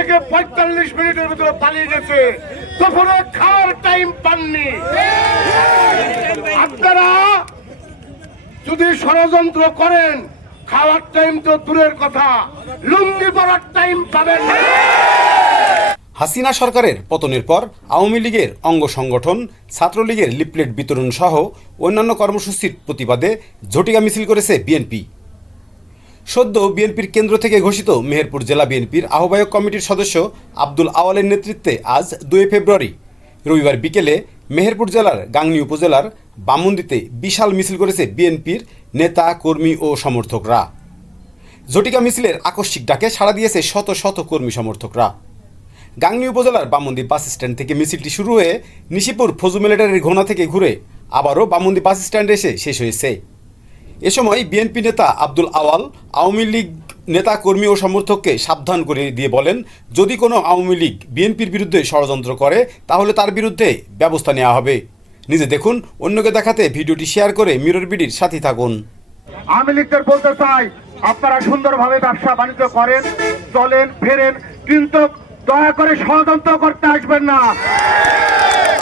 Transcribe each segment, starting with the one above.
থেকে ৪৫ মিনিটের ভিতরে পালিয়ে গেছে, দুপুরে খাওয়ার টাইম পাননি। আপনারা যদি ষড়যন্ত্র করেন, খাওয়ার টাইম তো দূরের কথা, লুঙ্গি পরার টাইম পাবেন না। হাসিনা সরকারের পতনের পর আওয়ামী লীগের অঙ্গ সংগঠন ছাত্রলীগের লিফলেট বিতরণ সহ অন্যান্য কর্মসূচির প্রতিবাদে ঝটিকা মিছিল করেছে বিএনপি। সদ্য বিএনপির কেন্দ্র থেকে ঘোষিত মেহেরপুর জেলা বিএনপির আহ্বায়ক কমিটির সদস্য আব্দুল আওয়ালের নেতৃত্বে আজ ২ ফেব্রুয়ারি রবিবার বিকেলে মেহেরপুর জেলার গাংনী উপজেলার বামুন্দিতে বিশাল মিছিল করেছে বিএনপির নেতা কর্মী ও সমর্থকরা। ঝটিকা মিছিলের আকস্মিক ডাকে সাড়া দিয়েছে শত শত কর্মী সমর্থকরা। গাংনী উপজেলার বামুন্দি বাস স্ট্যান্ড থেকে মিছিলটি শুরু হয়ে নিশিপুর ফজু মিলিটারির ঘোনা থেকে ঘুরে আবারও বামুন্দি বাস স্ট্যান্ডে এসে শেষ হয়েছে। এ সময় বিএনপি নেতা আব্দুল আওয়াল আওয়ামী লীগ নেতা কর্মী ও সমর্থককে সাবধান করে দিয়ে বলেন, যদি কোনো আওয়ামী লীগ বিএনপির বিরুদ্ধে ষড়যন্ত্র করে তাহলে তার বিরুদ্ধে ব্যবস্থা নেওয়া হবে। নিজে দেখুন, অন্যকে দেখাতে ভিডিওটি শেয়ার করে মিরর বিডির সাথে থাকুন। আওয়ামী লীগদের বলতে চাই, আপনারা সুন্দরভাবে ব্যবসা বাণিজ্য করেন, চলেন, ফেরেন, কিন্তু দয়া করে ষড়যন্ত্র করতে আসবেন না।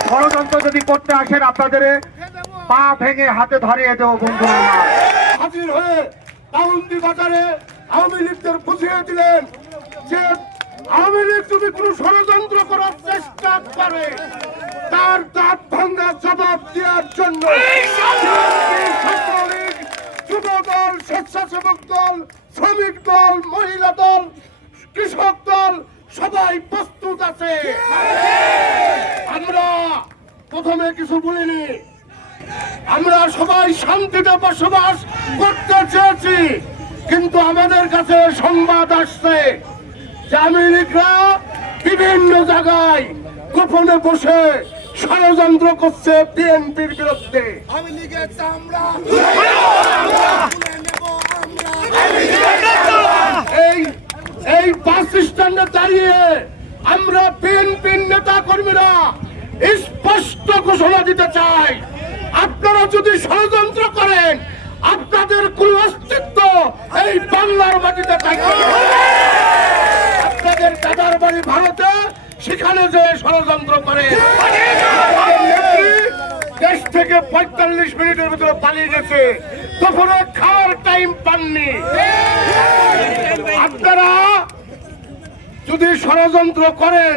ষড়যন্ত্র যদি করতে আসেন, আপনাদের পা ভেঙে হাতে ধরিয়ে দেবো বন্ধু। হাজির হয়ে বাউন্দি বাজারে আওয়ামী লীগদের বুঝিয়ে দিলেন যে আওয়ামী লীগ যদি কোনো ষড়যন্ত্র করার চেষ্টা করে তার দাঁত ভাঙা জবাব দেওয়ার জন্য ছাত্রলীগ, যুব দল, স্বেচ্ছাসেবক দল, শ্রমিক দল, মহিলা দল, কৃষক দল সবাই প্রস্তুত আছে। আমরা প্রথমে কিছু বলিনি, আমরা সবাই শান্তিতে বসবাস করতে চেয়েছি, কিন্তু আমাদের কাছে সংবাদ আসছে যে আওয়ামী লীগরা বিভিন্ন জায়গায় গোপনে বসে ষড়যন্ত্র করছে বিএনপির বিরুদ্ধে। এই বাস স্ট্যান্ডে দাঁড়িয়ে আমরা বিএনপির নেতা কর্মীরা স্পষ্ট ঘোষণা দিতে চাই, আপনারা যদি ষড়যন্ত্র করেন আপনাদের কোন অস্তিত্ব এই বাংলার মাটিতে থাকবে না। আপনাদের দাদার বাড়ি ভারতে, সেখানে যে ষড়যন্ত্র করে দেশ থেকে ৪৫ মিনিটের ভিতরে পালিয়ে গেছে, দুপুরে খাওয়ার টাইম পাননি। আপনারা যদি ষড়যন্ত্র করেন,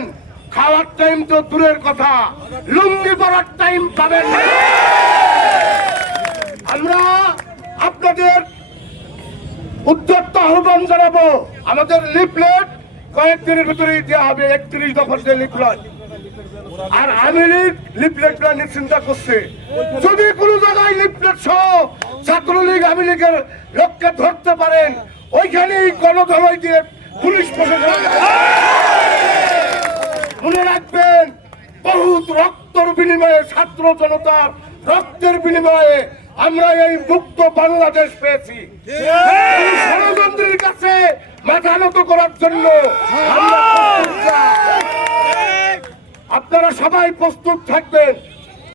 খাওয়ার টাইম তো দূরের কথা, লুঙ্গি পরার টাইম পাবেন না। আমরা আপনাদের উদ্যত আহ্বান জানাবো, আমাদের লিফলেট কয়েকদিনের ভিতরেই দেওয়া হবে, ৩১ দফার যে লিফলেট। আর আওয়ামী লীগ লিফলেটটা নিশ্চিন্তা করছে, যদি কোনো জায়গায় লিফলেট সহ ছাত্রলীগ আওয়ামী লীগের লোককে ধরতে পারেন, ওইখানেই গণধলাই দিয়ে পুলিশ প্রশাসন। মনে রাখবেন, বহুত রক্তের বিনিময়ে, ছাত্র জনতার রক্তের বিনিময়ে আমরা এই মুক্ত বাংলাদেশ পেয়েছি। ষড়যন্ত্রের কাছে মাথা নত করার জন্য আপনারা সবাই প্রস্তুত থাকবেন।